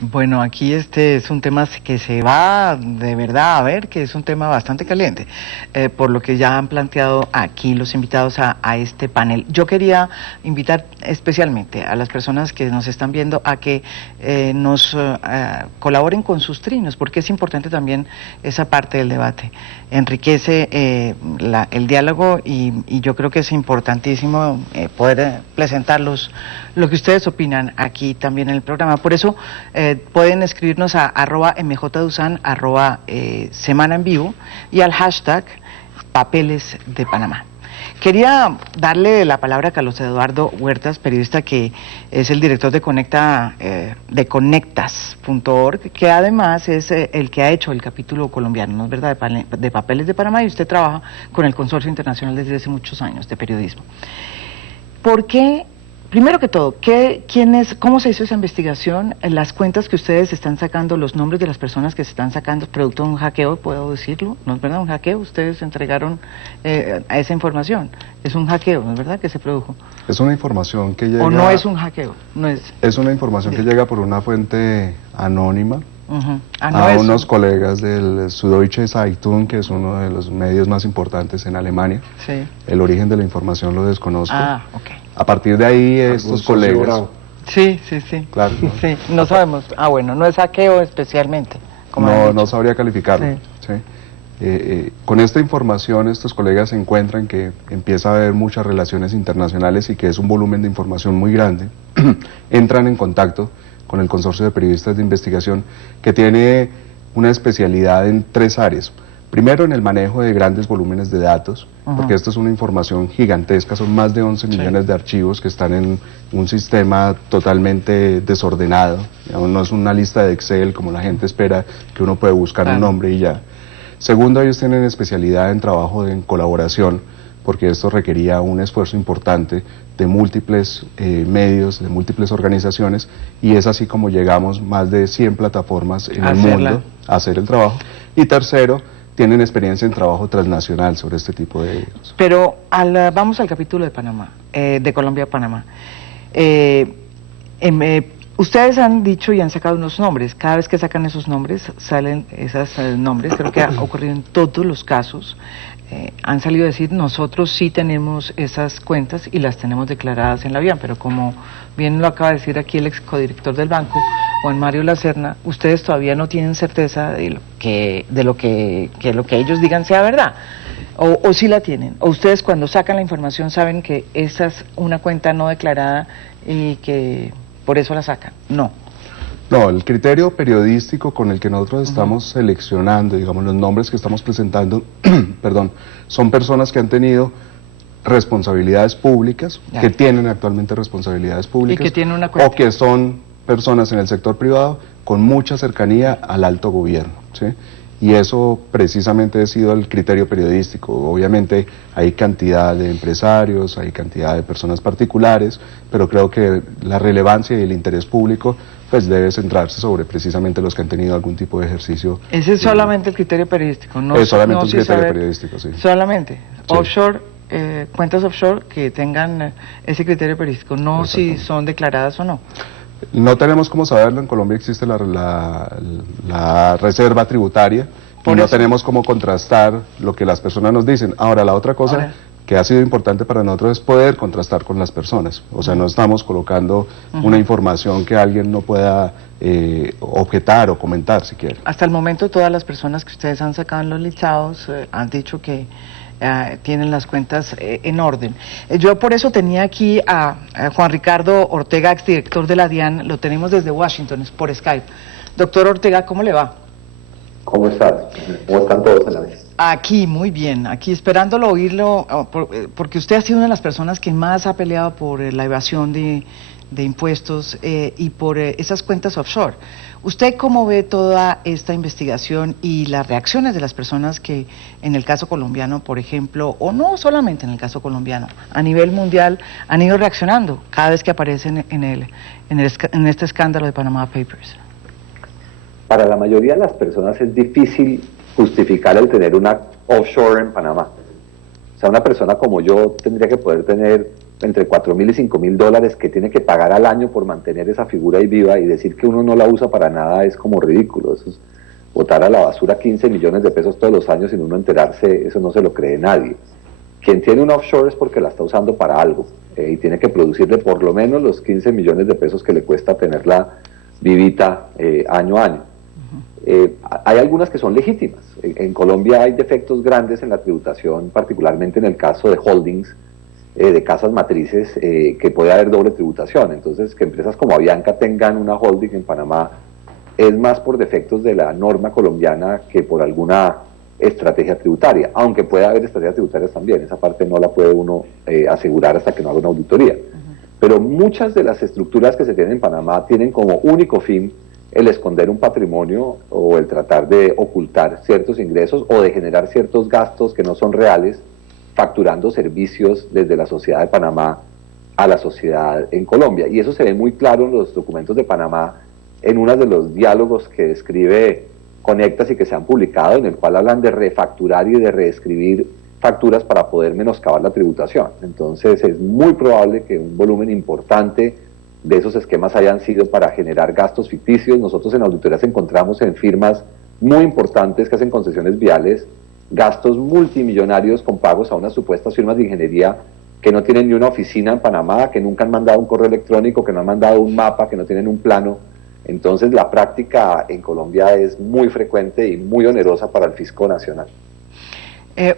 Bueno, aquí este es un tema que se va de verdad a ver, que es un tema bastante caliente, por lo que ya han planteado aquí los invitados a este panel. Yo quería invitar especialmente a las personas que nos están viendo a que nos colaboren con sus trinos, porque es importante también esa parte del debate. Enriquece el diálogo y yo creo que es importantísimo poder presentarlos lo que ustedes opinan aquí también en el programa. Por eso pueden escribirnos a @mjdusan, @semana en vivo y al hashtag Papeles de Panamá. Quería darle la palabra a Carlos Eduardo Huertas, periodista que es el director de de conectas.org, que además es el que ha hecho el capítulo colombiano, ¿no es verdad?, de Papeles de Panamá, y usted trabaja con el Consorcio Internacional desde hace muchos años de periodismo. ¿Por qué? Primero que todo, ¿cómo se hizo esa investigación? Las cuentas que ustedes están sacando, los nombres de las personas que se están sacando, producto de un hackeo, puedo decirlo, ¿no es verdad? Un hackeo, ustedes entregaron a esa información. Es un hackeo, ¿no es verdad?, que se produjo. Es una información que llega... ¿O no es un hackeo? No es... Es una información que llega por una fuente anónima a unos colegas del Süddeutsche Zeitung, que es uno de los medios más importantes en Alemania. Sí. El origen de la información lo desconozco. Ok. A partir de ahí, estos colegas... Sí. Claro. ¿No? Sí, no sabemos. Bueno, no es hackeo especialmente. No sabría calificarlo. Sí. Con esta información, estos colegas encuentran que empieza a haber muchas relaciones internacionales y que es un volumen de información muy grande. Entran en contacto con el Consorcio de Periodistas de Investigación, que tiene una especialidad en 3 áreas. Primero, en el manejo de grandes volúmenes de datos, porque esto es una información gigantesca, son más de 11 millones de archivos que están en un sistema totalmente desordenado. No es una lista de Excel como la gente espera, que uno puede buscar un nombre y ya. Segundo, ellos tienen especialidad en trabajo en colaboración, porque esto requería un esfuerzo importante de múltiples medios, de múltiples organizaciones, y es así como llegamos más de 100 plataformas en el mundo a hacer el trabajo. Y tercero, tienen experiencia en trabajo transnacional sobre este tipo de... Pero vamos al capítulo de Panamá, de Colombia a Panamá. Ustedes han dicho y han sacado unos nombres. Cada vez que sacan esos nombres, salen esos nombres. Creo que ha ocurrido en todos los casos. Han salido a decir, nosotros sí tenemos esas cuentas y las tenemos declaradas en la BIAN, pero como bien lo acaba de decir aquí el ex codirector del banco, Juan Mario Lacerna, ustedes todavía no tienen certeza de lo que ellos digan sea verdad, o sí la tienen, o ustedes cuando sacan la información saben que esa es una cuenta no declarada y que por eso la sacan. No, el criterio periodístico con el que nosotros estamos seleccionando, digamos, los nombres que estamos presentando, perdón, son personas que han tenido responsabilidades públicas, que tienen actualmente responsabilidades públicas, y que tienen una cuenta, o que son personas en el sector privado con mucha cercanía al alto gobierno, ¿sí? Y eso precisamente ha sido el criterio periodístico. Obviamente hay cantidad de empresarios, hay cantidad de personas particulares, pero creo que la relevancia y el interés público pues debe centrarse sobre precisamente los que han tenido algún tipo de ejercicio. Ese es solamente el criterio periodístico, no es solamente un criterio periodístico, sí. Solamente. Sí. Offshore, cuentas offshore que tengan ese criterio periodístico, no si son declaradas o no. No tenemos cómo saberlo, en Colombia existe la reserva tributaria y no tenemos cómo contrastar lo que las personas nos dicen. Ahora, la otra cosa que ha sido importante para nosotros es poder contrastar con las personas. O sea, no estamos colocando una información que alguien no pueda objetar o comentar siquiera. Hasta el momento todas las personas que ustedes han sacado en los listados han dicho que tienen las cuentas en orden. Yo por eso tenía aquí a Juan Ricardo Ortega, exdirector de la DIAN, lo tenemos desde Washington, por Skype. Doctor Ortega, ¿cómo le va? ¿Cómo estás? ¿Cómo están todos en la mesa? Aquí, muy bien, aquí esperándolo oírlo, porque usted ha sido una de las personas que más ha peleado por la evasión de impuestos y por esas cuentas offshore. ¿Usted cómo ve toda esta investigación y las reacciones de las personas que en el caso colombiano, por ejemplo, o no solamente en el caso colombiano, a nivel mundial han ido reaccionando cada vez que aparecen en este escándalo de Panama Papers? Para la mayoría de las personas es difícil justificar el tener una offshore en Panamá. O sea, una persona como yo tendría que poder tener entre $4.000 y $5.000 que tiene que pagar al año por mantener esa figura ahí viva, y decir que uno no la usa para nada es como ridículo. Eso es botar a la basura 15 millones de pesos todos los años sin uno enterarse. Eso no se lo cree nadie. Quien tiene un offshore es porque la está usando para algo, y tiene que producirle por lo menos los 15 millones de pesos que le cuesta tenerla vivita año a año. Hay algunas que son legítimas. En Colombia hay defectos grandes en la tributación, particularmente en el caso de holdings, de casas matrices, que puede haber doble tributación. Entonces, que empresas como Avianca tengan una holding en Panamá es más por defectos de la norma colombiana que por alguna estrategia tributaria, aunque pueda haber estrategias tributarias también. Esa parte no la puede uno asegurar hasta que no haga una auditoría. Pero muchas de las estructuras que se tienen en Panamá tienen como único fin el esconder un patrimonio o el tratar de ocultar ciertos ingresos o de generar ciertos gastos que no son reales, facturando servicios desde la sociedad de Panamá a la sociedad en Colombia. Y eso se ve muy claro en los documentos de Panamá, en uno de los diálogos que describe Conectas y que se han publicado, en el cual hablan de refacturar y de reescribir facturas para poder menoscabar la tributación. Entonces es muy probable que un volumen importante de esos esquemas hayan sido para generar gastos ficticios. Nosotros en auditorías encontramos en firmas muy importantes que hacen concesiones viales gastos multimillonarios con pagos a unas supuestas firmas de ingeniería que no tienen ni una oficina en Panamá, que nunca han mandado un correo electrónico, que no han mandado un mapa, que no tienen un plano. Entonces la práctica en Colombia es muy frecuente y muy onerosa para el fisco nacional.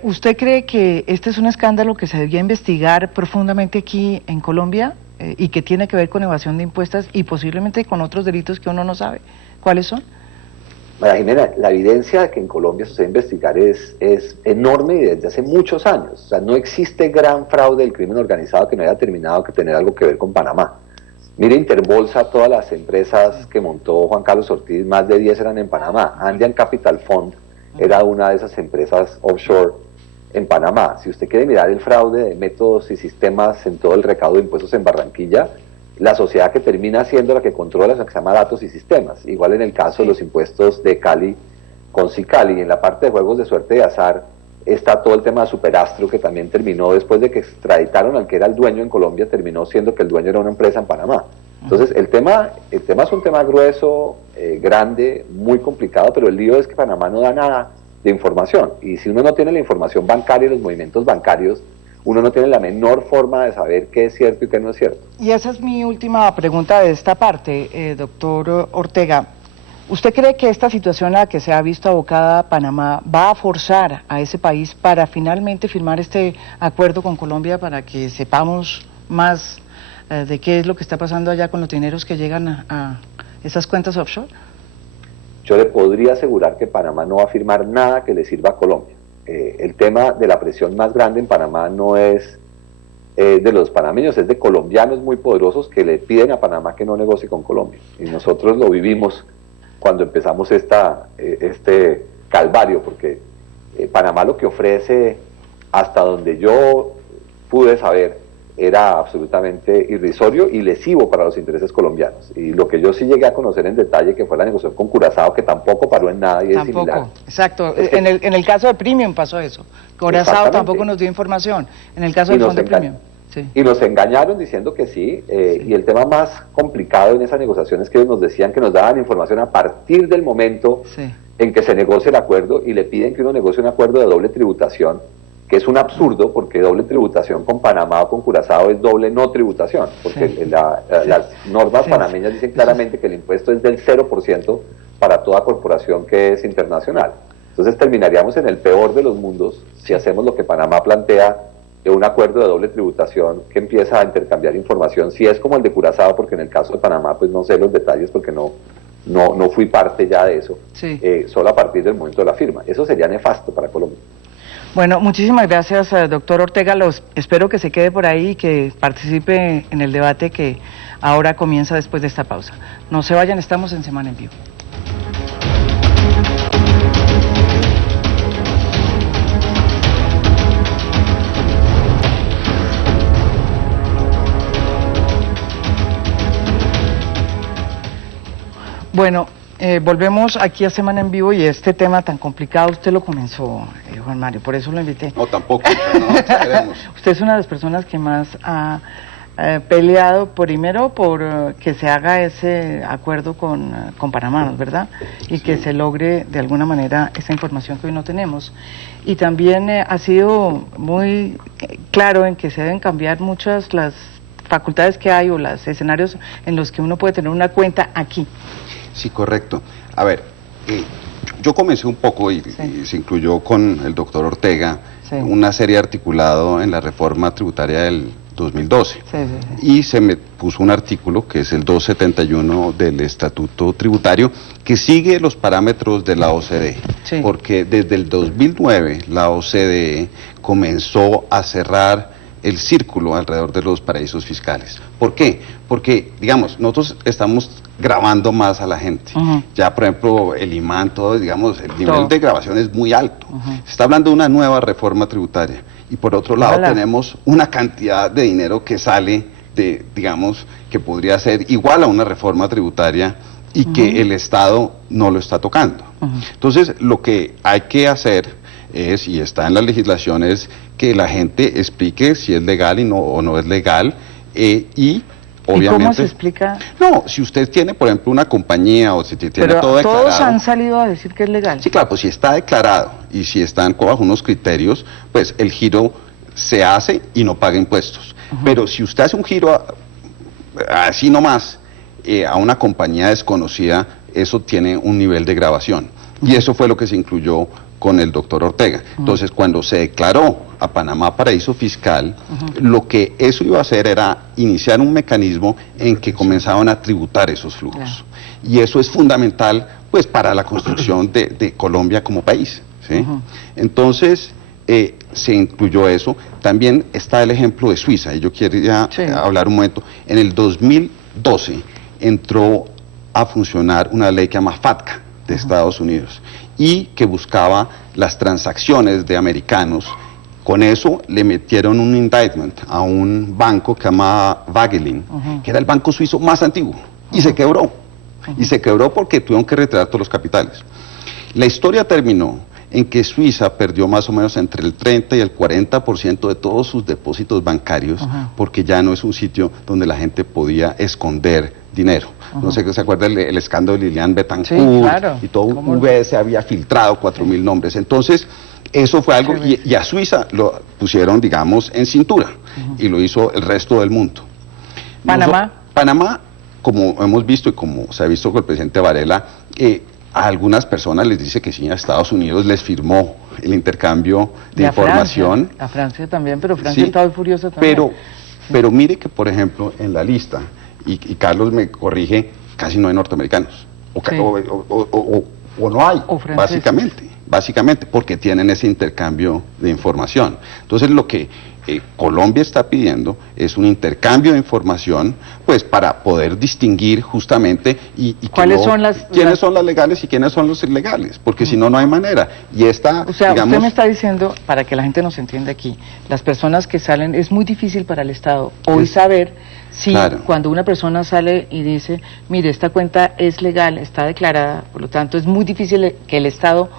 ¿Usted cree que este es un escándalo que se debía investigar profundamente aquí en Colombia y que tiene que ver con evasión de impuestos y posiblemente con otros delitos que uno no sabe? ¿Cuáles son? María Jimena, la evidencia de que en Colombia se debe investigar es enorme y desde hace muchos años. O sea, no existe gran fraude del crimen organizado que no haya terminado que tener algo que ver con Panamá. Mire Interbolsa, todas las empresas que montó Juan Carlos Ortiz, más de 10 eran en Panamá. Andean Capital Fund era una de esas empresas offshore en Panamá. Si usted quiere mirar el fraude de métodos y sistemas en todo el recaudo de impuestos en Barranquilla, la sociedad que termina siendo la que controla es la que se llama Datos y Sistemas. Igual en el caso de los impuestos de Cali con Cicali. En la parte de juegos de suerte y azar está todo el tema de Superastro, que también terminó después de que extraditaron al que era el dueño en Colombia, terminó siendo que el dueño era una empresa en Panamá. Entonces el tema es un tema grueso, grande, muy complicado, pero el lío es que Panamá no da nada de información, y si uno no tiene la información bancaria y los movimientos bancarios, uno no tiene la menor forma de saber qué es cierto y qué no es cierto. Y esa es mi última pregunta de esta parte, doctor Ortega. ¿Usted cree que esta situación a la que se ha visto abocada Panamá va a forzar a ese país para finalmente firmar este acuerdo con Colombia para que sepamos más de qué es lo que está pasando allá con los dineros que llegan a esas cuentas offshore? Yo le podría asegurar que Panamá no va a firmar nada que le sirva a Colombia. El tema de la presión más grande en Panamá no es de los panameños, es de colombianos muy poderosos que le piden a Panamá que no negocie con Colombia. Y nosotros lo vivimos cuando empezamos este calvario, porque Panamá lo que ofrece, hasta donde yo pude saber, era absolutamente irrisorio y lesivo para los intereses colombianos. Y lo que yo sí llegué a conocer en detalle, que fue la negociación con Curazao, que tampoco paró en nada y es similar. Exacto. En el caso de Premium pasó eso. Curazao tampoco nos dio información. En el caso del fondo de Premium. Sí. Y nos engañaron diciendo que sí, y el tema más complicado en esa negociación es que ellos nos decían que nos daban información a partir del momento en que se negocia el acuerdo, y le piden que uno negocie un acuerdo de doble tributación, que es un absurdo, porque doble tributación con Panamá o con Curazao es doble no tributación, porque las normas panameñas dicen claramente que el impuesto es del 0% para toda corporación que es internacional. Entonces terminaríamos en el peor de los mundos si hacemos lo que Panamá plantea, de un acuerdo de doble tributación que empieza a intercambiar información, si es como el de Curazao, porque en el caso de Panamá pues no sé los detalles porque no fui parte ya de eso, solo a partir del momento de la firma. Eso sería nefasto para Colombia. Bueno, muchísimas gracias, doctor Ortega. Espero que se quede por ahí y que participe en el debate que ahora comienza después de esta pausa. No se vayan, estamos en Semana en Vivo. Bueno, Volvemos aquí a Semana en Vivo y este tema tan complicado usted lo comenzó, Juan Mario, por eso lo invité. No, tampoco, no exageremos. Usted es una de las personas que más ha peleado primero por que se haga ese acuerdo con Panamá, ¿verdad? Y que se logre de alguna manera esa información que hoy no tenemos. Y también ha sido muy claro en que se deben cambiar muchas las facultades que hay o los escenarios en los que uno puede tener una cuenta aquí. Sí, correcto. A ver, yo comencé un poco y se incluyó con el doctor Ortega una serie articulado en la reforma tributaria del 2012 y se me puso un artículo que es el 271 del Estatuto Tributario que sigue los parámetros de la OCDE, porque desde el 2009 la OCDE comenzó a cerrar el círculo alrededor de los paraísos fiscales. ¿Por qué? Porque, digamos, nosotros estamos grabando más a la gente. Ya, por ejemplo, el imán, todo, digamos, el nivel de grabación es muy alto. Se está hablando de una nueva reforma tributaria. Y por otro lado tenemos una cantidad de dinero que sale de, digamos, que podría ser igual a una reforma tributaria y que el Estado no lo está tocando. Entonces, lo que hay que hacer es, y está en la legislación, es que la gente explique si es legal o no es legal y obviamente... ¿Y cómo se explica? No, si usted tiene, por ejemplo, una compañía o si tiene pero todo declarado... todos han salido a decir que es legal. Sí, claro, pues si está declarado y si están bajo unos criterios, pues el giro se hace y no paga impuestos. Pero si usted hace un giro así nomás a una compañía desconocida, eso tiene un nivel de grabación. Y eso fue lo que se incluyó con el doctor Ortega. Entonces, cuando se declaró a Panamá paraíso fiscal, lo que eso iba a hacer era iniciar un mecanismo en que comenzaban a tributar esos flujos. Y eso es fundamental, pues, para la construcción de Colombia como país, ¿sí? Entonces, se incluyó eso. También está el ejemplo de Suiza, y yo quería hablar un momento. En el 2012 entró a funcionar una ley que se llama FATCA de Estados Unidos y que buscaba las transacciones de americanos. Con eso le metieron un indictment a un banco que se llama Wageningen, que era el banco suizo más antiguo, y se quebró. Y se quebró porque tuvieron que retirar todos los capitales. La historia terminó en que Suiza perdió más o menos entre el 30 y el 40% de todos sus depósitos bancarios, porque ya no es un sitio donde la gente podía esconder dinero. No sé si se acuerda el escándalo de Lilian Bettencourt, y todo UBS había filtrado 4.000 nombres. Entonces, eso fue algo, y a Suiza lo pusieron, digamos, en cintura, y lo hizo el resto del mundo. Panamá, como hemos visto y como se ha visto con el presidente Varela, a algunas personas les dice que sí, a Estados Unidos les firmó el intercambio de información. A Francia también, pero Francia estaba furiosa también. Pero mire que, por ejemplo, en la lista, y Carlos me corrige, casi no hay norteamericanos. O no hay, básicamente, porque tienen ese intercambio de información. Entonces, lo que Colombia está pidiendo es un intercambio de información, pues para poder distinguir justamente ¿Cuáles son quiénes son las legales y quiénes son los ilegales, porque si no, no hay manera. Y esta, o sea, digamos, usted me está diciendo, para que la gente nos entienda aquí, las personas que salen, es muy difícil para el Estado hoy saber si cuando una persona sale y dice, mire, esta cuenta es legal, está declarada, por lo tanto es muy difícil que el Estado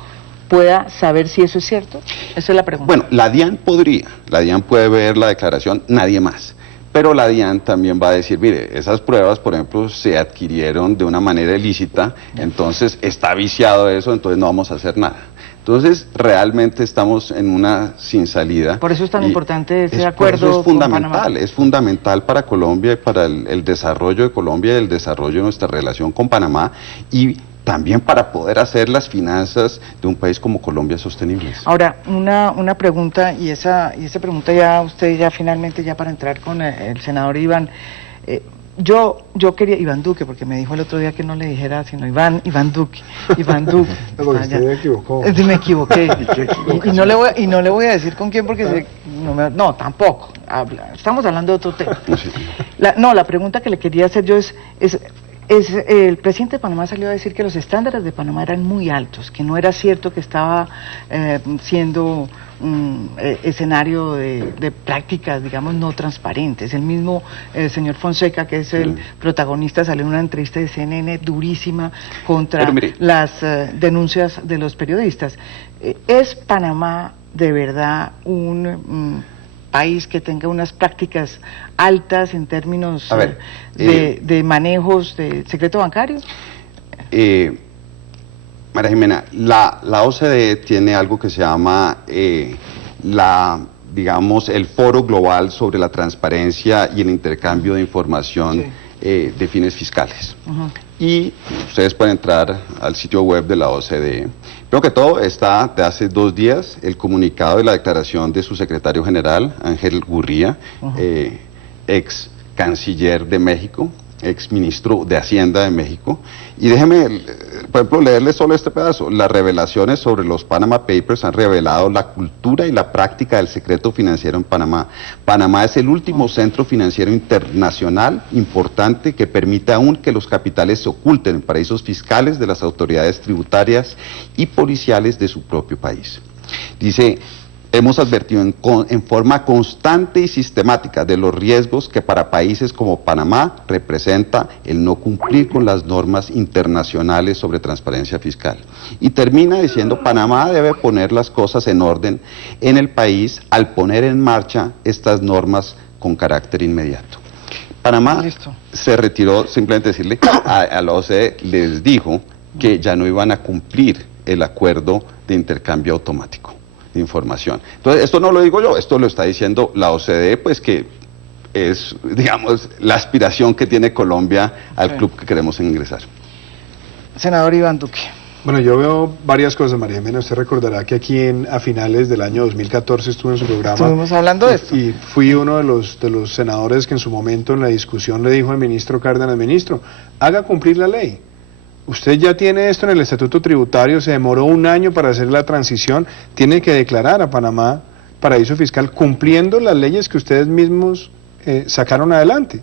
pueda saber si eso es cierto. Esa es la pregunta. Bueno, la DIAN puede ver la declaración, nadie más. Pero la DIAN también va a decir, mire, esas pruebas, por ejemplo, se adquirieron de una manera ilícita, entonces está viciado eso, entonces no vamos a hacer nada. Entonces, realmente estamos en una sin salida. Por eso es tan importante ese acuerdo. Eso es fundamental, es fundamental para Colombia y para el desarrollo de Colombia y el desarrollo de nuestra relación con Panamá, y también para poder hacer las finanzas de un país como Colombia sostenibles. Ahora, una pregunta, y esa pregunta ya usted ya finalmente, ya para entrar con el senador Iván, yo quería, Iván Duque, porque me dijo el otro día que no le dijera, sino Iván Duque. No, porque usted me equivocó. Me equivoqué. Y no le voy a decir con quién, porque no, tampoco. Estamos hablando de otro tema. La pregunta que le quería hacer yo es El presidente de Panamá salió a decir que los estándares de Panamá eran muy altos, que no era cierto que estaba siendo un escenario de prácticas, digamos, no transparentes. El mismo señor Fonseca, que es el protagonista, salió en una entrevista de CNN durísima contra las denuncias de los periodistas. ¿Es Panamá de verdad un país que tenga unas prácticas altas en términos de manejos de secreto bancario? María Jimena, la OCDE tiene algo que se llama digamos, el Foro Global sobre la Transparencia y el Intercambio de Información de Fines Fiscales. Y ustedes pueden entrar al sitio web de la OCDE. Creo que todo está de hace 2 días, el comunicado de la declaración de su secretario general, Ángel Gurría, ex canciller de México, ex ministro de Hacienda de México. Y déjeme, por ejemplo, leerle solo este pedazo. Las revelaciones sobre los Panama Papers han revelado la cultura y la práctica del secreto financiero en Panamá. Panamá es el último centro financiero internacional importante que permite aún que los capitales se oculten en paraísos fiscales de las autoridades tributarias y policiales de su propio país. Dice: hemos advertido en forma constante y sistemática de los riesgos que para países como Panamá representa el no cumplir con las normas internacionales sobre transparencia fiscal. Y termina diciendo: Panamá debe poner las cosas en orden en el país al poner en marcha estas normas con carácter inmediato. Panamá se retiró, simplemente decirle a la OCDE, les dijo que ya no iban a cumplir el acuerdo de intercambio automático de información. Entonces, esto no lo digo yo, esto lo está diciendo la OCDE, pues que es, digamos, la aspiración que tiene Colombia al club que queremos ingresar. Senador Iván Duque. Bueno, yo veo varias cosas, María Jimena. Usted recordará que aquí a finales del año 2014 estuve en su programa. Estuvimos hablando de esto. Y fui uno de los senadores que en su momento en la discusión le dijo al ministro Cárdenas: ministro, haga cumplir la ley. Usted ya tiene esto en el estatuto tributario, se demoró 1 año para hacer la transición, tiene que declarar a Panamá paraíso fiscal cumpliendo las leyes que ustedes mismos sacaron adelante.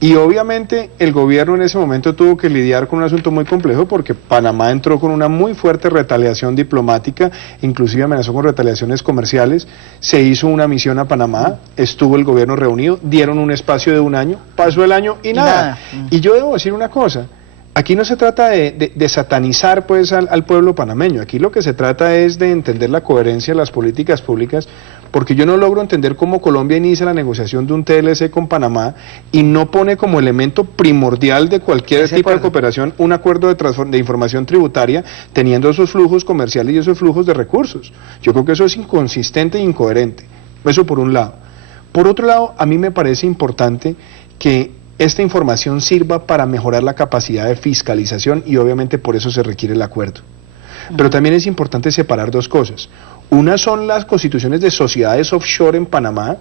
Y obviamente el gobierno en ese momento tuvo que lidiar con un asunto muy complejo, porque Panamá entró con una muy fuerte retaliación diplomática, inclusive amenazó con retaliaciones comerciales. Se hizo una misión a Panamá, estuvo el gobierno reunido, dieron un espacio de 1 año, pasó el año y nada. Y yo debo decir una cosa: aquí no se trata de satanizar pues al pueblo panameño, aquí lo que se trata es de entender la coherencia de las políticas públicas, porque yo no logro entender cómo Colombia inicia la negociación de un TLC con Panamá y no pone como elemento primordial de cualquier tipo de cooperación un acuerdo de información tributaria, teniendo esos flujos comerciales y esos flujos de recursos. Yo creo que eso es inconsistente e incoherente, eso por un lado. Por otro lado, a mí me parece importante que esta información sirva para mejorar la capacidad de fiscalización, y obviamente por eso se requiere el acuerdo. Pero también es importante separar 2 cosas. Una son las constituciones de sociedades offshore en Panamá,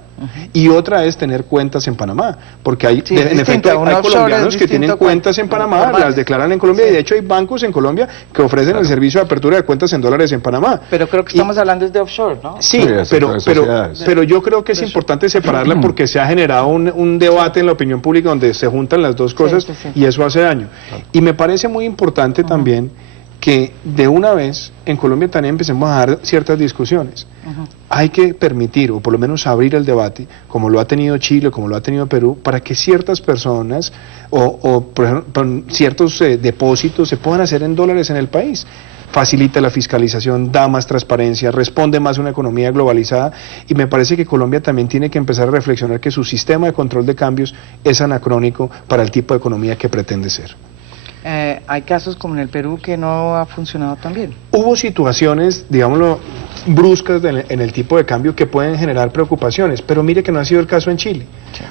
y otra es tener cuentas en Panamá, porque hay, en efecto, hay colombianos que tienen cuentas en Panamá, las declaran en Colombia, y de hecho hay bancos en Colombia que ofrecen el servicio de apertura de cuentas en dólares en Panamá. Pero creo que estamos hablando de offshore, ¿no? Sí, pero yo creo que es importante separarla, porque se ha generado un debate en la opinión pública donde se juntan las 2 cosas, y eso hace daño. Y me parece muy importante también que de una vez en Colombia también empecemos a dar ciertas discusiones. Hay que permitir, o por lo menos abrir el debate, como lo ha tenido Chile, como lo ha tenido Perú, para que ciertas personas o por ejemplo, ciertos depósitos se puedan hacer en dólares en el país. Facilita la fiscalización, da más transparencia, responde más a una economía globalizada, y me parece que Colombia también tiene que empezar a reflexionar que su sistema de control de cambios es anacrónico para el tipo de economía que pretende ser. Hay casos como en el Perú que no ha funcionado tan bien. Hubo situaciones, digámoslo, bruscas en el tipo de cambio que pueden generar preocupaciones, pero mire que no ha sido el caso en Chile.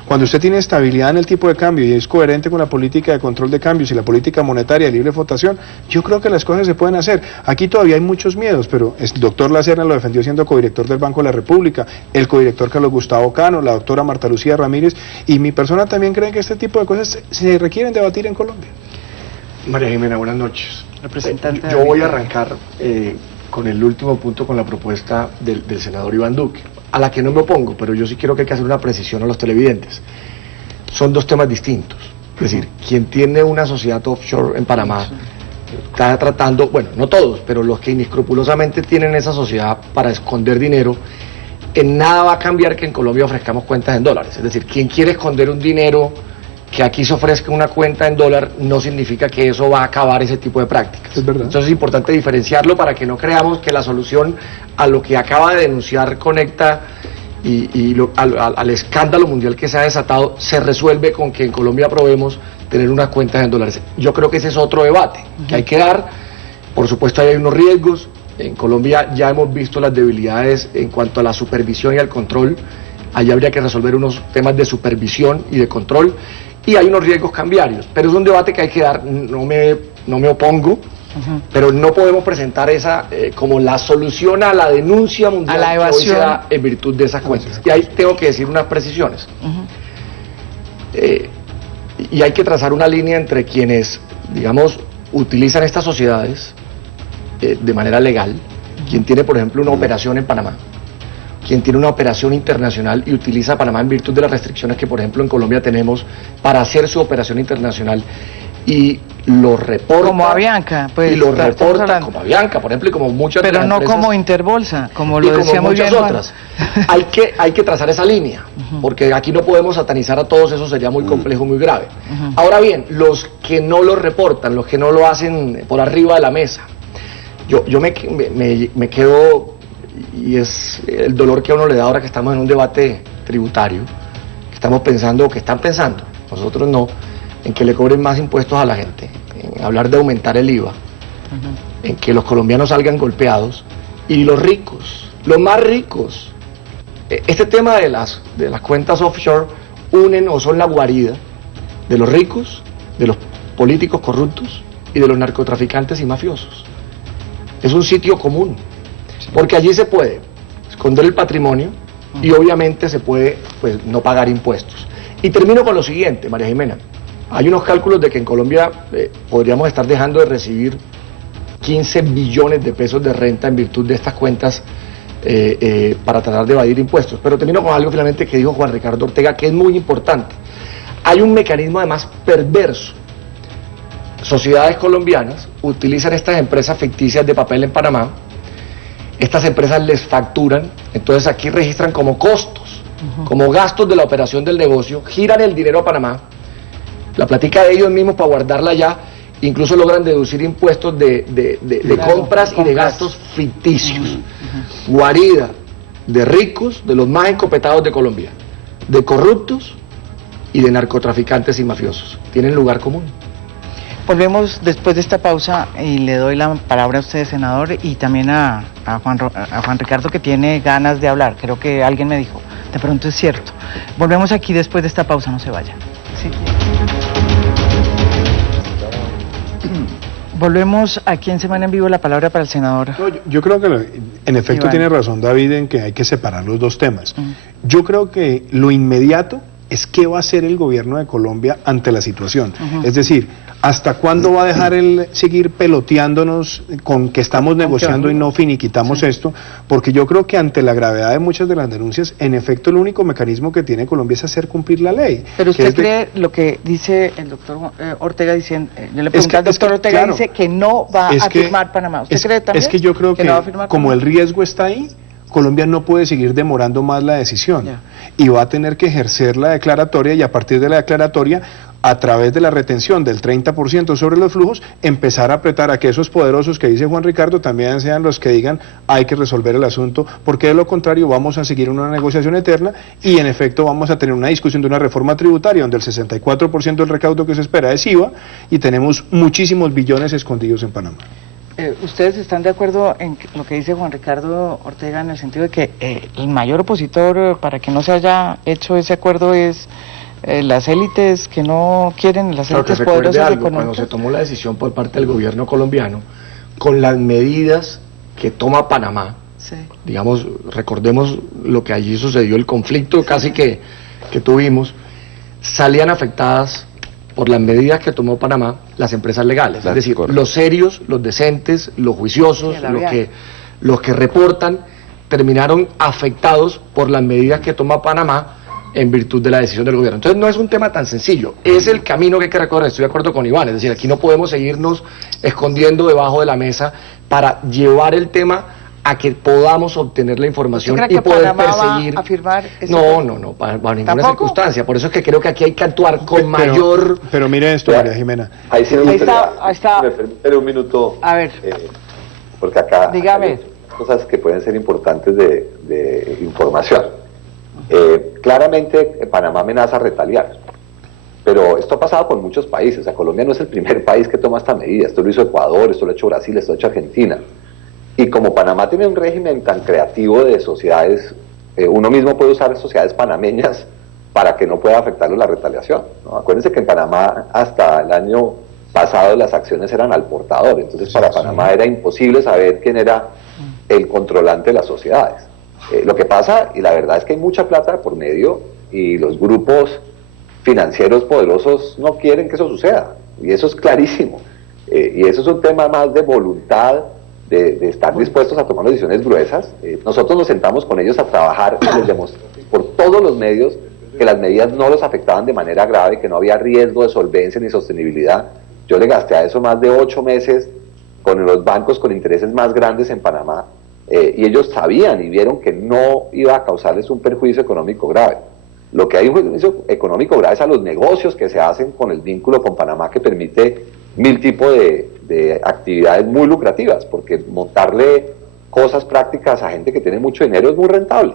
Cuando usted tiene estabilidad en el tipo de cambio y es coherente con la política de control de cambios y la política monetaria de libre flotación, yo creo que las cosas se pueden hacer. Aquí todavía hay muchos miedos, pero el doctor Lacerna lo defendió siendo codirector del Banco de la República, el codirector Carlos Gustavo Cano, la doctora Marta Lucía Ramírez, y mi persona también cree que este tipo de cosas se requieren debatir en Colombia. María Jimena, buenas noches. Representante yo voy a arrancar con el último punto, con la propuesta del senador Iván Duque, a la que no me opongo, pero yo sí quiero que hay que hacer una precisión a los televidentes. Son 2 temas distintos. Es decir, quien tiene una sociedad offshore en Panamá está tratando, bueno, no todos, pero los que inescrupulosamente tienen esa sociedad para esconder dinero, en nada va a cambiar que en Colombia ofrezcamos cuentas en dólares. Es decir, quien quiere esconder un dinero que aquí se ofrezca una cuenta en dólar no significa que eso va a acabar ese tipo de prácticas. Es verdad. Entonces es importante diferenciarlo para que no creamos que la solución a lo que acaba de denunciar Conecta al escándalo mundial que se ha desatado se resuelve con que en Colombia aprobemos tener unas cuentas en dólares. Yo creo que ese es otro debate que hay que dar. Por supuesto, hay unos riesgos. En Colombia ya hemos visto las debilidades en cuanto a la supervisión y al control. Allí habría que resolver unos temas de supervisión y de control. Y hay unos riesgos cambiarios. Pero es un debate que hay que dar. No me opongo. Pero no podemos presentar esa como la solución a la denuncia mundial, a la evasión, que hoy se da en virtud de esas cuentas. Y ahí tengo que decir unas precisiones. Y hay que trazar una línea entre quienes, digamos, utilizan estas sociedades de manera legal, quien tiene, por ejemplo, una operación en Panamá, quien tiene una operación internacional y utiliza Panamá en virtud de las restricciones que, por ejemplo, en Colombia tenemos para hacer su operación internacional, y lo reporta como Avianca, pues, y lo reporta como Avianca, por ejemplo, y como muchas pero de las no empresas, como Interbolsa, como lo y como decía muy muchas bien otras. Hay que trazar esa línea, porque aquí no podemos satanizar a todos, eso sería muy complejo, muy grave. Ahora bien, los que no lo reportan, los que no lo hacen por arriba de la mesa, yo me quedo, y es el dolor que a uno le da ahora que estamos en un debate tributario, que estamos pensando, o que están pensando, nosotros no, en que le cobren más impuestos a la gente, en hablar de aumentar el IVA, en que los colombianos salgan golpeados, y los ricos, los más ricos. Este tema de las cuentas offshore unen o son la guarida de los ricos, de los políticos corruptos y de los narcotraficantes y mafiosos. Es un sitio común, porque allí se puede esconder el patrimonio y obviamente se puede, pues, no pagar impuestos. Y termino con lo siguiente, María Jimena. Hay unos cálculos de que en Colombia podríamos estar dejando de recibir 15 billones de pesos de renta en virtud de estas cuentas para tratar de evadir impuestos. Pero termino con algo finalmente que dijo Juan Ricardo Ortega, que es muy importante. Hay un mecanismo además perverso. Sociedades colombianas utilizan estas empresas ficticias de papel en Panamá. Estas empresas les facturan, entonces aquí registran como costos, como gastos de la operación del negocio, giran el dinero a Panamá, la platica de ellos mismos para guardarla allá, incluso logran deducir impuestos de compras y de gastos ficticios. Guarida de ricos, de los más encopetados de Colombia, de corruptos y de narcotraficantes y mafiosos. Tienen lugar común. Volvemos después de esta pausa y le doy la palabra a usted, senador, y también a Juan Ricardo, que tiene ganas de hablar. Creo que alguien me dijo, de pronto es cierto. Volvemos aquí después de esta pausa, no se vaya. Sí. Volvemos aquí en Semana en Vivo, la palabra para el senador. No, yo creo que en efecto Iván. tiene razón David en que hay que separar los dos temas. Yo creo que lo inmediato es qué va a hacer el gobierno de Colombia ante la situación. Es decir, ¿hasta cuándo va a dejar él seguir peloteándonos con que estamos negociando y no finiquitamos esto? Porque yo creo que ante la gravedad de muchas de las denuncias, en efecto el único mecanismo que tiene Colombia es hacer cumplir la ley. Pero usted cree lo que dice el doctor Ortega, diciendo, yo le pregunto al doctor Ortega, claro, dice que no va a firmar Panamá. ¿Usted cree también? Es que yo creo que no va a firmar como Panamá? el riesgo está ahí, Colombia no puede seguir demorando más la decisión y va a tener que ejercer la declaratoria, y a partir de la declaratoria, a través de la retención del 30% sobre los flujos, empezar a apretar a que esos poderosos que dice Juan Ricardo también sean los que digan hay que resolver el asunto, porque de lo contrario vamos a seguir una negociación eterna y en efecto vamos a tener una discusión de una reforma tributaria donde el 64% del recaudo que se espera es IVA y tenemos muchísimos billones escondidos en Panamá. ¿Ustedes están de acuerdo en lo que dice Juan Ricardo Ortega en el sentido de que el mayor opositor para que no se haya hecho ese acuerdo es las élites que no quieren, las élites poderosas económicas? Cuando se tomó la decisión por parte del gobierno colombiano, con las medidas que toma Panamá, digamos, recordemos lo que allí sucedió, el conflicto casi que tuvimos, salían afectadas por las medidas que tomó Panamá las empresas legales, es decir, los serios, los decentes, los juiciosos, los que reportan, terminaron afectados por las medidas que toma Panamá en virtud de la decisión del gobierno. Entonces no es un tema tan sencillo, es el camino que hay que recorrer, estoy de acuerdo con Iván, es decir, aquí no podemos seguirnos escondiendo debajo de la mesa para llevar el tema a que podamos obtener la información ¿Usted cree y que poder Panamá perseguir. va a firmar ese No, acuerdo? no, bajo ninguna ¿Tampoco? circunstancia, por eso es que creo que aquí hay que actuar con mayor... Pero mire esto, María Jimena. Ahí sí me Ahí gustaría, está, ahí está. si me permite un minuto. A ver. Porque acá Dígame. hay cosas que pueden ser importantes de información. Claramente Panamá amenaza retaliar, pero esto ha pasado con muchos países. O sea, Colombia no es el primer país que toma esta medida. Esto lo hizo Ecuador, esto lo ha hecho Brasil, esto lo ha hecho Argentina. Y como Panamá tiene un régimen tan creativo de sociedades, uno mismo puede usar sociedades panameñas para que no pueda afectarlo la retaliación, ¿no? Acuérdense que en Panamá hasta el año pasado las acciones eran al portador, entonces para Panamá era imposible saber quién era el controlante de las sociedades. Lo que pasa, y la verdad es que hay mucha plata por medio, y los grupos financieros poderosos no quieren que eso suceda, y eso es clarísimo. Y eso es un tema más de voluntad, de estar dispuestos a tomar decisiones gruesas. Nosotros nos sentamos con ellos a trabajar y les demostramos por todos los medios que las medidas no los afectaban de manera grave, que no había riesgo de solvencia ni sostenibilidad. Yo le gasté a eso más de 8 meses con los bancos con intereses más grandes en Panamá, y ellos sabían y vieron que no iba a causarles un perjuicio económico grave. Lo que hay un perjuicio económico grave es a los negocios que se hacen con el vínculo con Panamá, que permite 1000 tipos de actividades muy lucrativas, porque montarle cosas prácticas a gente que tiene mucho dinero es muy rentable.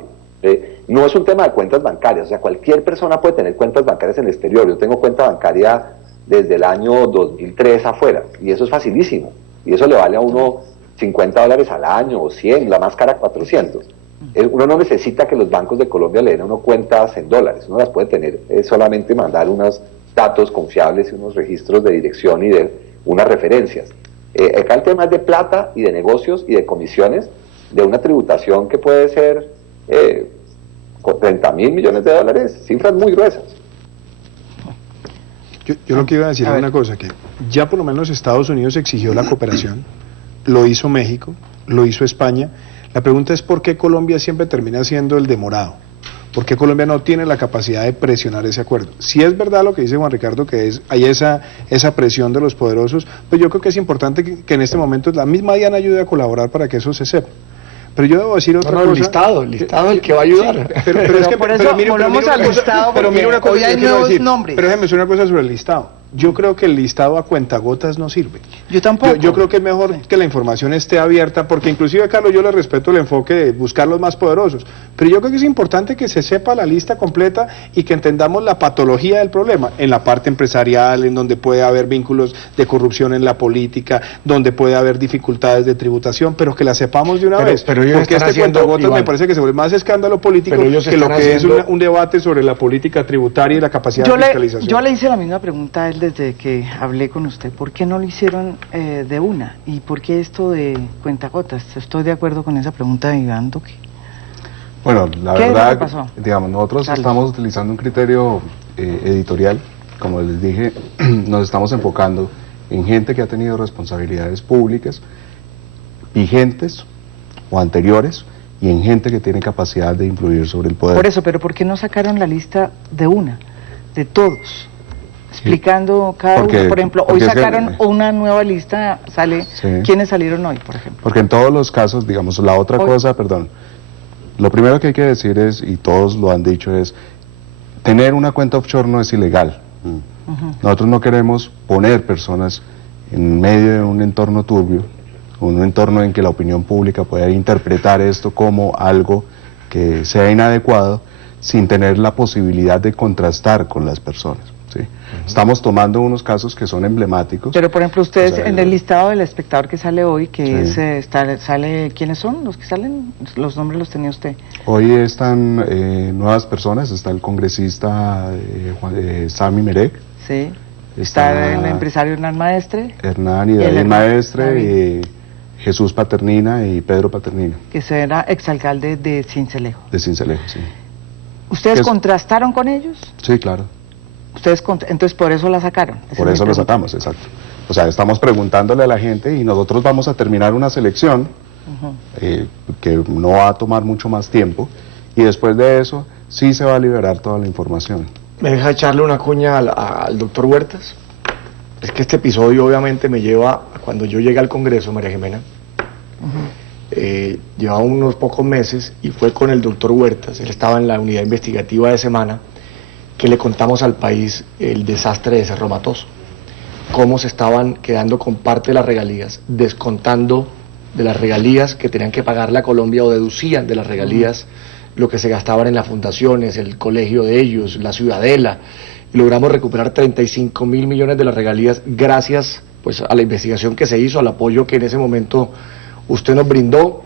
No es un tema de cuentas bancarias, o sea, cualquier persona puede tener cuentas bancarias en el exterior. Yo tengo cuenta bancaria desde el año 2003 afuera, y eso es facilísimo, y eso le vale a uno $50 al año o 100, la más cara 400. Uno no necesita que los bancos de Colombia le den a uno cuentas en dólares, uno las puede tener, es solamente mandar unos datos confiables y unos registros de dirección y de unas referencias. Acá el tema es de plata y de negocios y de comisiones, de una tributación que puede ser con 30.000 millones de dólares, cifras muy gruesas. Yo lo que iba a decir es una cosa, que ya por lo menos Estados Unidos exigió la cooperación, lo hizo México, lo hizo España. La pregunta es por qué Colombia siempre termina siendo el demorado. ¿Por qué Colombia no tiene la capacidad de presionar ese acuerdo? Si es verdad lo que dice Juan Ricardo, que hay esa presión de los poderosos, pues yo creo que es importante que en este momento la misma DIAN ayude a colaborar para que eso se sepa. Pero yo debo decir otra cosa. El listado es el que va a ayudar. Sí, pero es que, por eso volvemos al listado, pero mira una cosa hoy que hay yo quiero nuevos decir. nombres. Pero déjeme decir una cosa sobre el listado. Yo creo que el listado a cuentagotas no sirve. Yo tampoco. Yo creo que es mejor que la información esté abierta, porque inclusive, Carlos, yo le respeto el enfoque de buscar los más poderosos, pero yo creo que es importante que se sepa la lista completa y que entendamos la patología del problema, en la parte empresarial, en donde puede haber vínculos de corrupción en la política, donde puede haber dificultades de tributación, pero que la sepamos de una vez, pero ellos porque están este haciendo, cuentagotas Iván, me parece que se vuelve más escándalo político pero ellos que lo están que haciendo- es un debate sobre la política tributaria y la capacidad de fiscalización. Yo le hice la misma pregunta a él desde que hablé con usted. ¿Por qué no lo hicieron de una? ¿Y por qué esto de cuentagotas? Estoy de acuerdo con esa pregunta de Iván Duque. Bueno, la ¿Qué es lo verdad, que pasó? digamos, nosotros Carlos. estamos utilizando un criterio editorial, como les dije, nos estamos enfocando en gente que ha tenido responsabilidades públicas vigentes o anteriores, y en gente que tiene capacidad de influir sobre el poder. Por eso, pero ¿por qué no sacaron la lista de una? De todos. Explicando cada Porque- uno. Por ejemplo, hoy porque es que- sacaron una nueva lista, sale Sí. quiénes salieron hoy, por ejemplo. Porque en todos los casos, digamos, la otra Hoy- cosa, perdón, lo primero que hay que decir es, y todos lo han dicho, es tener una cuenta offshore no es ilegal. Nosotros no queremos poner personas en medio de un entorno turbio, un entorno en que la opinión pública pueda interpretar esto como algo que sea inadecuado, sin tener la posibilidad de contrastar con las personas. ¿sí? Estamos tomando unos casos que son emblemáticos. Pero, por ejemplo, ustedes O sea, en el listado del espectador que sale hoy, que Sí. es, sale, ¿quiénes son los que salen? Los nombres los tenía usted. Hoy están nuevas personas, está el congresista Sami Merek, Sí. Está Está- el empresario Hernán Maestre, Hernán y Y el David hermano Maestre, David. Jesús Paternina y Pedro Paternina, que era exalcalde de Sincelejo. de Sincelejo, sí. ¿Ustedes ¿Qué es? contrastaron con ellos? Sí, claro, Entonces por eso la sacaron. Esa por es eso mi lo pregunta. sacamos, exacto. O sea, estamos preguntándole a la gente y nosotros vamos a terminar una selección Ujú. que no va a tomar mucho más tiempo, y después de eso sí se va a liberar toda la información. ¿Me deja echarle una cuña al doctor Huertas? Es que este episodio obviamente me lleva a cuando yo llegué al Congreso, María Jimena. Llevaba unos pocos meses y fue con el doctor Huertas, él estaba en la unidad investigativa de Semana, que le contamos al país el desastre de Cerro Matoso, cómo se estaban quedando con parte de las regalías, descontando de las regalías que tenían que pagarle a Colombia o deducían de las regalías lo que se gastaban en las fundaciones, el colegio de ellos, la ciudadela. Y logramos recuperar 35.000 millones de las regalías gracias pues a la investigación que se hizo, al apoyo que en ese momento usted nos brindó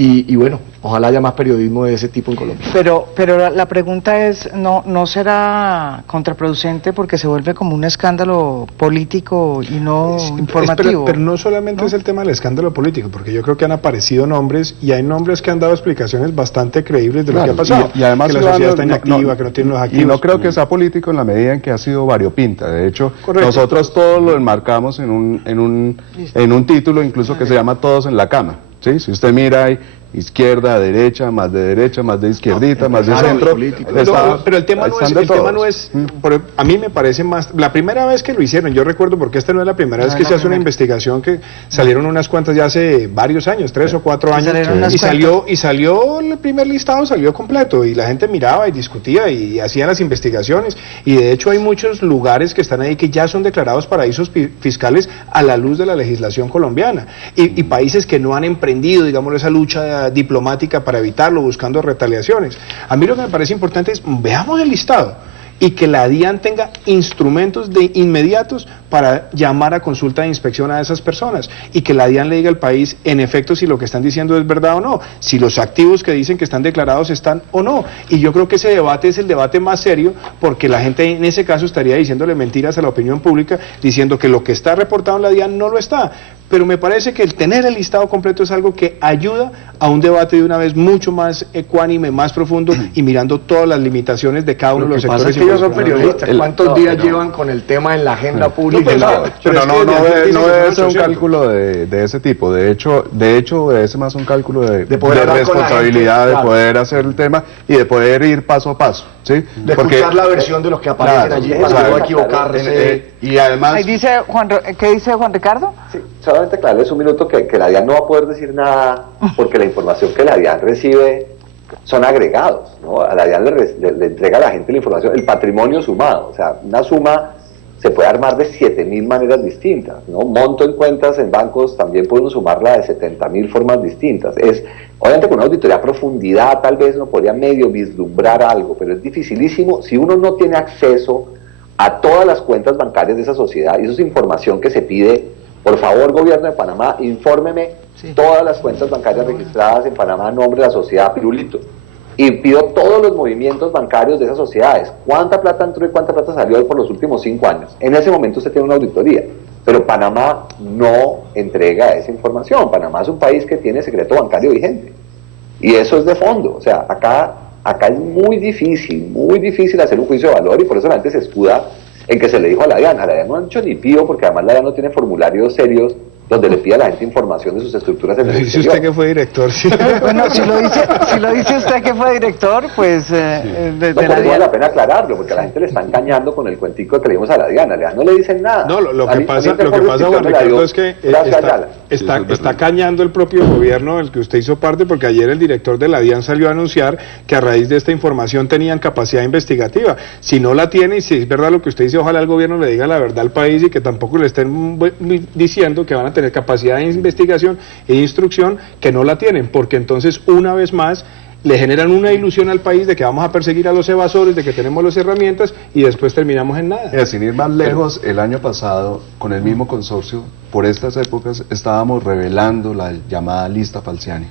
y bueno, ojalá haya más periodismo de ese tipo en Colombia. Pero la pregunta es, ¿no será contraproducente porque se vuelve como un escándalo político y no informativo? Pero no solamente es el tema del escándalo político, porque yo creo que han aparecido nombres y hay nombres que han dado explicaciones bastante creíbles de lo que ha pasado. Y además que la sociedad está inactiva, que no tiene los activos. Y no creo que sea político en la medida en que ha sido variopinta. De hecho, Correcto. nosotros todos lo enmarcamos en un título incluso que se llama Todos en la Cama. ¿Sí? Si usted mira ahí, izquierda, derecha, más de izquierdita, más de centro. Pero el tema no es, a mí me parece más, la primera vez que lo hicieron, yo recuerdo porque esta no es la primera vez que se hace una investigación, que salieron unas cuantas ya hace varios años, 3 o 4 años, y salió el primer listado, salió completo, y la gente miraba y discutía y hacían las investigaciones, y de hecho hay muchos lugares que están ahí que ya son declarados paraísos fiscales a la luz de la legislación colombiana, y países que no han emprendido, digamos, esa lucha diplomática para evitarlo, buscando retaliaciones. A mí lo que me parece importante es, veamos el listado y que la DIAN tenga instrumentos inmediatos para llamar a consulta de inspección a esas personas y que la DIAN le diga al país, en efecto, si lo que están diciendo es verdad o no, si los activos que dicen que están declarados están o no. Y yo creo que ese debate es el debate más serio, porque la gente en ese caso estaría diciéndole mentiras a la opinión pública, diciendo que lo que está reportado en la DIAN no lo está. Pero me parece que el tener el listado completo es algo que ayuda a un debate de una vez mucho más ecuánime, más profundo y mirando todas las limitaciones de cada uno de los sectores. Ellos son periodistas, ¿cuántos días llevan con el tema en la agenda pública? No debe ser un cálculo de ese tipo. De hecho debe ser más un cálculo de responsabilidad, de poder hacer el tema y de poder ir paso a paso, ¿sí? De escuchar la versión de los que aparecen allí para no equivocarse. Y además... Ahí dice ¿qué dice Juan Ricardo? Sí, solamente aclararles un minuto que la DIAN no va a poder decir nada porque la información que la DIAN recibe son agregados, ¿no? A la DIAN le entrega a la gente la información, el patrimonio sumado, o sea, una suma se puede armar de 7.000 maneras distintas, ¿no? Monto en cuentas en bancos también podemos sumarla de 70.000 formas distintas. Obviamente con una auditoría a profundidad tal vez uno podría medio vislumbrar algo, pero es dificilísimo si uno no tiene acceso a todas las cuentas bancarias de esa sociedad, y eso es información que se pide. Por favor, gobierno de Panamá, infórmeme todas las cuentas bancarias registradas en Panamá a nombre de la sociedad Pirulito. Y pido todos los movimientos bancarios de esas sociedades. ¿Cuánta plata entró y cuánta plata salió por los últimos 5 años? En ese momento usted tiene una auditoría. Pero Panamá no entrega esa información. Panamá es un país que tiene secreto bancario vigente. Y eso es de fondo. O sea, acá es muy difícil hacer un juicio de valor, y por eso la gente se escuda en que se le dijo a la DIAN. A la DIAN no han dicho ni pío, porque además la DIAN no tiene formularios serios donde le pide a la gente información de sus estructuras en el exterior. Dice usted que fue director, sí. Bueno, si lo dice usted que fue director, pues de la vale DIAN. la pena aclararlo, porque a la gente le está engañando con el cuentico que le dimos a la DIAN. A la DIAN no le dicen nada. No, lo que pasa, Juan Ricardo, es que está cañando el propio gobierno del que usted hizo parte, porque ayer el director de la DIAN salió a anunciar que a raíz de esta información tenían capacidad investigativa. Si no la tiene, y si es verdad lo que usted dice, ojalá el gobierno le diga la verdad al país y que tampoco le estén diciendo que van a tener capacidad de investigación e instrucción, que no la tienen, porque entonces una vez más le generan una ilusión al país de que vamos a perseguir a los evasores, de que tenemos las herramientas, y después terminamos en nada. Sin ir más lejos, el año pasado, con el mismo consorcio, por estas épocas, estábamos revelando la llamada lista Falciani.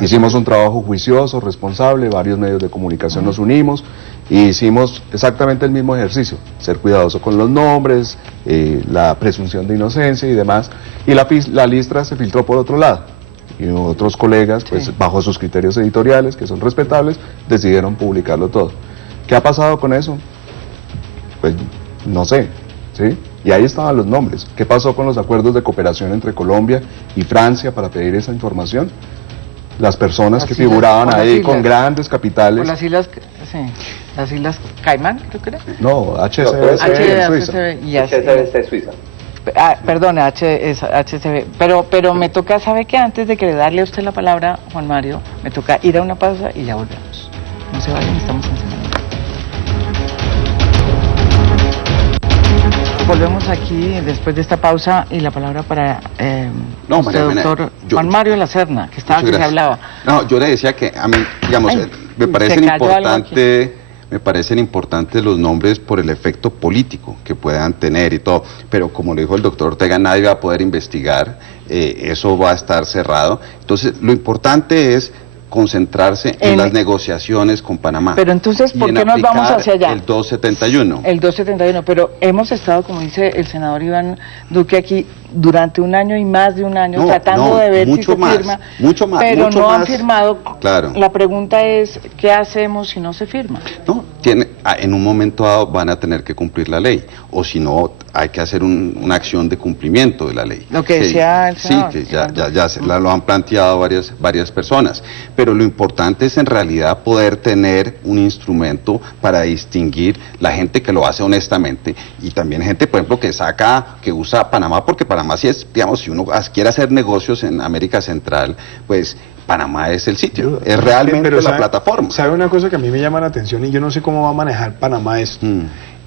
Hicimos un trabajo juicioso, responsable, varios medios de comunicación nos unimos y hicimos exactamente el mismo ejercicio, ser cuidadoso con los nombres, la presunción de inocencia y demás, y la lista se filtró por otro lado, y otros colegas, pues bajo sus criterios editoriales, que son respetables, decidieron publicarlo todo. ¿Qué ha pasado con eso? Pues no sé, ¿sí? Y ahí estaban los nombres. ¿Qué pasó con los acuerdos de cooperación entre Colombia y Francia para pedir esa información? las personas Las que islas, figuraban o las ahí islas. con grandes O capitales. las islas, sí, las islas Caimán, creo que era. No, HSBC HSBC en Suiza. HSBC y así. HSBC Suiza. Perdón, HCB, pero me toca, ¿sabe qué? Antes de que darle a usted la palabra, Juan Mario, me toca ir a una pausa y ya volvemos. No se vayan, estamos en Semana. Volvemos aquí después de esta pausa y la palabra para No, usted, María Elena, doctor yo- Juan Mario Lacerna, que estaba Muchas que se gracias. hablaba. No, yo le decía que a mí, digamos, Ay, me se parecen cayó algo me parecen importantes los nombres por el efecto político que puedan tener y todo, pero como le dijo el doctor Ortega, nadie va a poder investigar, eso va a estar cerrado. Entonces, lo importante es concentrarse en las negociaciones con Panamá. Pero entonces, y ¿por en qué nos vamos aplicar hacia allá? El 271. El 271, pero hemos estado, como dice el senador Iván Duque aquí, durante un año y más de un año, No, tratando no, de ver si mucho se más, firma, mucho más, pero mucho no han más. firmado. Claro. La pregunta es, ¿qué hacemos si no se firma? No, en un momento dado van a tener que cumplir la ley, o si no, hay que hacer una acción de cumplimiento de la ley. Lo que decía el senador. Sí, que ya lo han planteado varias personas, pero lo importante es en realidad poder tener un instrumento para distinguir la gente que lo hace honestamente y también gente, por ejemplo, que usa Panamá, porque Panamá sí es, digamos, si uno quiere hacer negocios en América Central, pues Panamá es el sitio, es realmente Pero la plataforma. ¿Sabe una cosa que a mí me llama la atención y yo no sé cómo va a manejar Panamá esto? Mm.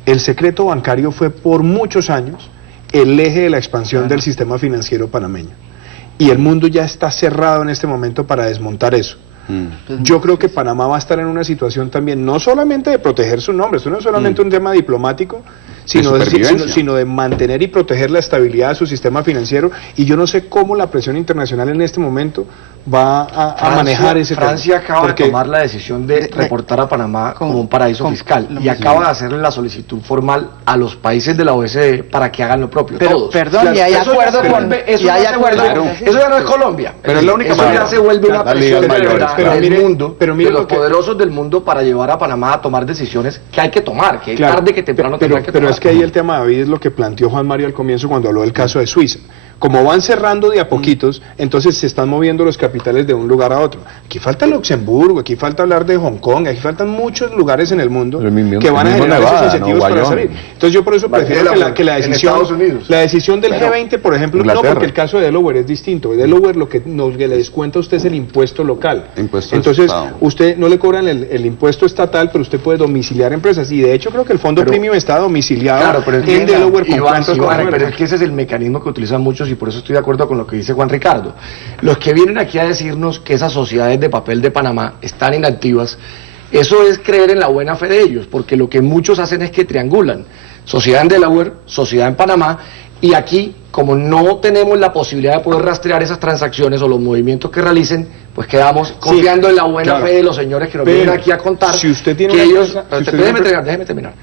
El secreto bancario fue por muchos años el eje de la expansión del sistema financiero panameño. Y el mundo ya está cerrado en este momento para desmontar eso. Yo creo que Panamá va a estar en una situación también, no solamente de proteger su nombre, esto no es solamente un tema diplomático, sino de mantener y proteger la estabilidad de su sistema financiero. Y yo no sé cómo la presión internacional en este momento va a manejar ese tema. Francia acaba Porque- de tomar la decisión de reportar a Panamá como un paraíso fiscal y acaba de hacerle la solicitud formal a los países de la OECD para que hagan lo propio. Pero, todos. perdón, Claro, y hay eso acuerdo ya se con- vuelve- eso y hay ya se acuerdo vuelve- con- Eso ya no es Colombia. Pero es la única eso manera. ya se vuelve una Las presión ligas mayores. Pero del mire- mundo, pero mire de los lo que- poderosos del mundo para llevar a Panamá a tomar decisiones que hay que tomar, que Claro, tarde que temprano tendrán que pero tomar. es que ahí el tema, David, es lo que planteó Juan Mario al comienzo cuando habló del caso de Suiza. Como van cerrando de a poquitos, entonces se están moviendo los capitales de un lugar a otro. Aquí falta Luxemburgo, aquí falta hablar de Hong Kong, aquí faltan muchos lugares en el mundo El mismo- que van a el mismo generar Nevada, esos incentivos ¿no? para Wyoming. salir. Entonces yo por eso prefiero que la en decisión, Estados Unidos. la decisión del G20, por ejemplo, no, Inglaterra. porque el caso de Delaware es distinto. Delaware lo que le descuenta a usted es el impuesto local. Impuesto de Entonces, Estado. usted no le cobran el impuesto estatal, pero usted puede domiciliar empresas. Y de hecho creo que el Fondo Premium está domiciliado Claro, pero es en que, Delaware con Iván, cuentas con Iván, acuerdo. pero es que ese es el mecanismo que utilizan muchos y por eso estoy de acuerdo con lo que dice Juan Ricardo. Los que vienen aquí a decirnos que esas sociedades de papel de Panamá están inactivas, eso es creer en la buena fe de ellos, porque lo que muchos hacen es que triangulan. Sociedad en Delaware, sociedad en Panamá, y aquí, como no tenemos la posibilidad de poder rastrear esas transacciones o los movimientos que realicen, pues quedamos confiando en la buena claro. fe de los señores que nos Pero, vienen aquí a contar si usted tiene que una ellos... empresa- Pero si usted déjeme tiene- terminar.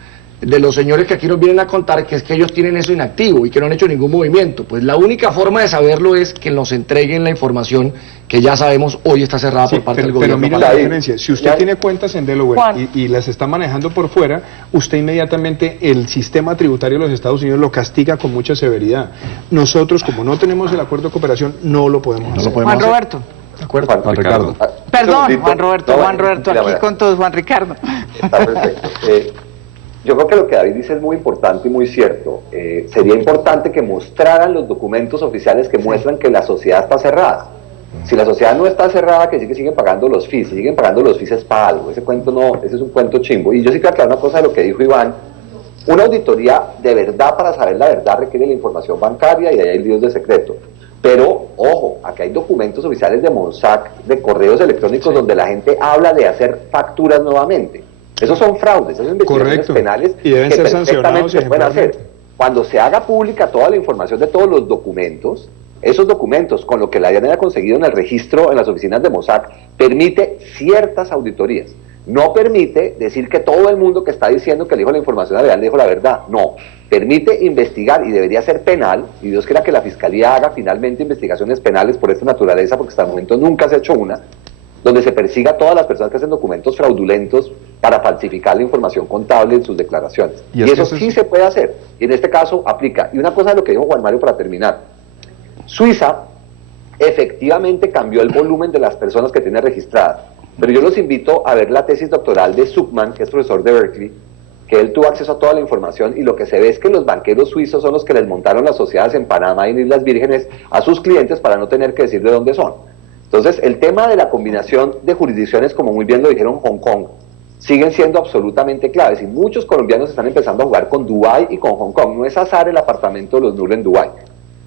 De los señores que aquí nos vienen a contar que es que ellos tienen eso inactivo y que no han hecho ningún movimiento. Pues la única forma de saberlo es que nos entreguen la información que ya sabemos hoy está cerrada Sí, por parte del pero gobierno. mire la David, diferencia. Si usted ya- tiene cuentas en Delaware Juan. y las está manejando por fuera, usted inmediatamente el sistema tributario de los Estados Unidos lo castiga con mucha severidad. Nosotros, como no tenemos el acuerdo de cooperación, no lo podemos hacer. Juan Roberto. ¿De acuerdo? Juan Ricardo. Ah, un Perdón, segundito. Juan Roberto, No, Juan Roberto, mira, aquí mira. con todos, Juan Ricardo. Está perfecto. Yo creo que lo que David dice es muy importante y muy cierto. Sería importante que mostraran los documentos oficiales que muestran que la sociedad está cerrada. Si la sociedad no está cerrada, que sí que siguen pagando los fees, si siguen pagando los fees es para algo. Ese cuento no, ese es un cuento chimbo. Y yo sí quiero aclarar una cosa de lo que dijo Iván. Una auditoría de verdad, para saber la verdad, requiere la información bancaria y ahí hay líos de secreto. Pero, ojo, aquí hay documentos oficiales de Monsac, de correos electrónicos, donde la gente habla de hacer facturas nuevamente. Esos son fraudes, esas son investigaciones Correcto. penales Y deben que ser perfectamente sancionados se pueden hacer. ejemplarmente. Cuando se haga pública toda la información de todos los documentos, esos documentos, con lo que la DIAN haya conseguido en el registro en las oficinas de Mossack, permite ciertas auditorías. No permite decir que todo el mundo que está diciendo que le dijo la información a la DIAN le dijo la verdad. No. Permite investigar y debería ser penal, y Dios quiera que la Fiscalía haga finalmente investigaciones penales por esta naturaleza, porque hasta el momento nunca se ha hecho una, donde se persiga a todas las personas que hacen documentos fraudulentos para falsificar la información contable en sus declaraciones. Y Y, es que eso eso sí es- se puede hacer, y en este caso aplica. Y una cosa de lo que dijo Juan Mario para terminar. Suiza efectivamente cambió el volumen de las personas que tiene registradas. Pero yo los invito a ver la tesis doctoral de Zuckman, que es profesor de Berkeley, que él tuvo acceso a toda la información, y lo que se ve es que los banqueros suizos son los que les montaron las sociedades en Panamá y en Islas Vírgenes a sus clientes para no tener que decir de dónde son. Entonces, el tema de la combinación de jurisdicciones, como muy bien lo dijeron Hong Kong, siguen siendo absolutamente claves, y muchos colombianos están empezando a jugar con Dubái y con Hong Kong. No es azar el apartamento de los Nur en Dubái.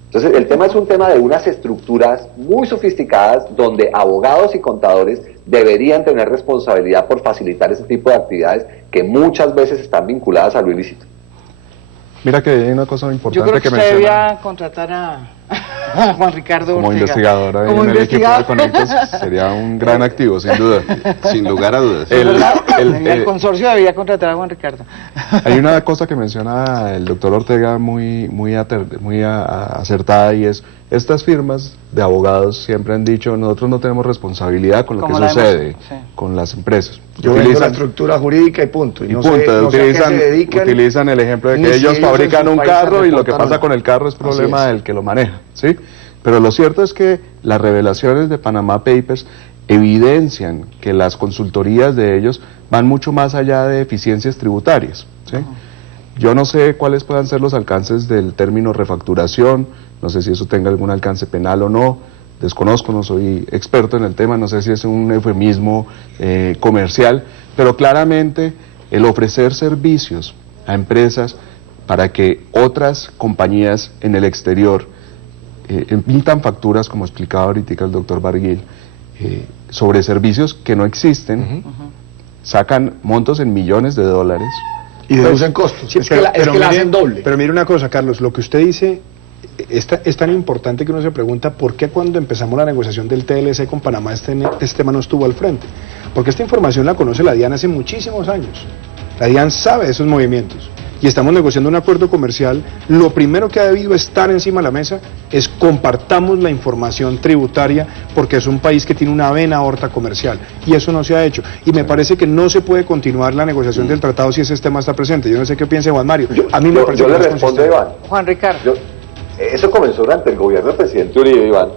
Entonces, el tema es un tema de unas estructuras muy sofisticadas donde abogados y contadores deberían tener responsabilidad por facilitar ese tipo de actividades que muchas veces están vinculadas a lo ilícito. Mira que hay una cosa importante Yo creo que usted menciona. debía contratar a Juan Ricardo Como Ortega. investigadora Como en el equipo de investigador. Conectos, sería un gran activo, sin duda. Sin lugar a dudas. El consorcio debía contratar a Juan Ricardo. Hay una cosa que menciona el doctor Ortega muy acertada, y es: estas firmas de abogados siempre han dicho, nosotros no tenemos responsabilidad con lo que Como la sucede hemos- sí. con las empresas. Yo vendo la estructura jurídica y punto. y no punto. sé a qué utilizan, se dedican, utilizan el ejemplo de ni que si ellos ellos en fabrican sus un países carro y lo que reportan o pasa no. con el carro es problema Así es. del que lo maneja, ¿sí? Pero lo cierto es que las revelaciones de Panama Papers evidencian que las consultorías de ellos van mucho más allá de eficiencias tributarias, ¿sí? Yo no sé cuáles puedan ser los alcances del término refacturación, no sé si eso tenga algún alcance penal o no, desconozco, no soy experto en el tema, no sé si es un eufemismo comercial, pero claramente el ofrecer servicios a empresas para que otras compañías en el exterior emitan facturas, como explicaba ahorita el doctor Barguil, sobre servicios que no existen, sacan montos en millones de dólares. y deducen costos. Sí, es que la hacen doble. Pero mire una cosa, Carlos, lo que usted dice es tan importante que uno se pregunta por qué cuando empezamos la negociación del TLC con Panamá este tema no estuvo al frente. Porque esta información la conoce la DIAN hace muchísimos años. La DIAN sabe de esos movimientos. Y estamos negociando un acuerdo comercial. Lo primero que ha debido estar encima de la mesa es compartamos la información tributaria, porque es un país que tiene una vena aorta comercial, y eso no se ha hecho. Y me parece que no se puede continuar la negociación del tratado si ese tema está presente. Yo no sé qué piensa Juan Mario. A mí me parece yo que le no es respondo, consistente. Iván. Juan Ricardo. Eso comenzó durante el gobierno del presidente Uribe, Iván,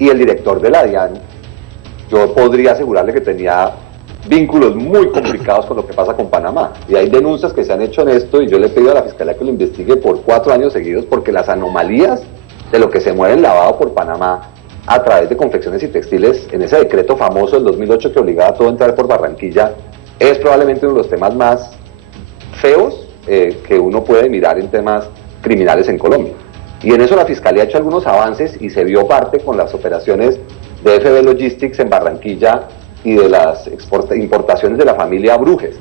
y el director de la DIAN, yo podría asegurarle que tenía vínculos muy complicados con lo que pasa con Panamá. Y hay denuncias que se han hecho en esto, y yo le he pedido a la Fiscalía que lo investigue por 4 años seguidos, porque las anomalías de lo que se mueve en lavado por Panamá a través de confecciones y textiles, en ese decreto famoso del 2008 que obligaba a todo a entrar por Barranquilla, es probablemente uno de los temas más feos que uno puede mirar en temas criminales en Colombia. Y en eso la Fiscalía ha hecho algunos avances, y se vio parte con las operaciones de FB Logistics en Barranquilla y de las importaciones de la familia Brujes.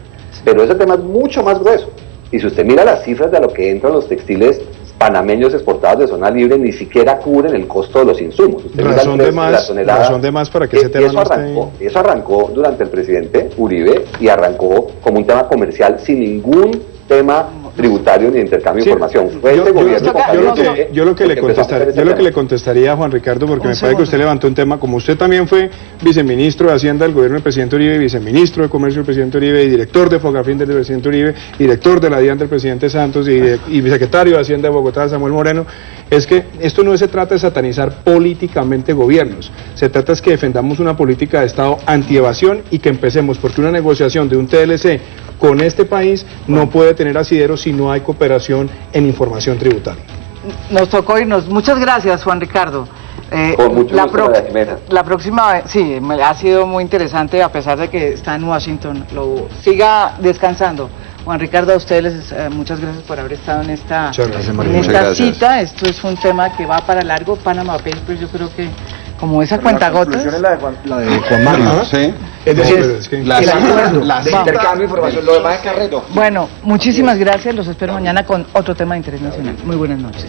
Pero ese tema es mucho más grueso. Y si usted mira las cifras de lo que entran los textiles panameños exportados de zona libre, ni siquiera cubren el costo de los insumos. Usted mira el Razón precio la tonelada. razón de más para que ese tema eso no arrancó, esté... eso arrancó durante el presidente Uribe, y arrancó como un tema comercial sin ningún tema tributario ni de intercambio Sí, de información. Fue yo- este yo- gobierno yo- con yo Javier lo que- Duque Yo lo que el le empezó a hacer contestaría, ese yo lo que tema. le contestaría a Juan Ricardo, porque Un me parece que segundo. usted levantó un tema, como usted también fue viceministro de Hacienda del gobierno del presidente Uribe, viceministro de Comercio del presidente Uribe, y director de Fogafín del presidente Uribe, director de la DIAN del presidente Santos, y secretario de Hacienda de Bogotá, Samuel Moreno. Es que esto no se trata de satanizar políticamente gobiernos, se trata es que defendamos una política de Estado antievasión, y que empecemos, porque una negociación de un TLC con este país no puede tener asidero si no hay cooperación en información tributaria. Nos tocó irnos. Muchas gracias, Juan Ricardo. Con mucho gusto, María Jimena. La próxima vez, sí, ha sido muy interesante, a pesar de que está en Washington. Siga descansando. Juan Ricardo, a ustedes muchas gracias por haber estado en esta, Muchas gracias, María. en Muchas esta gracias. cita. Esto es un tema que va para largo. Panama Papers, yo creo que como esa cuentagotas. La de Juan Mario. Sí. Es No, decir, pero es que- el acuerdo de Vamos. intercambio de información, lo demás es carrero. Bueno, muchísimas gracias. Los espero mañana con otro tema de interés nacional. Muy buenas noches.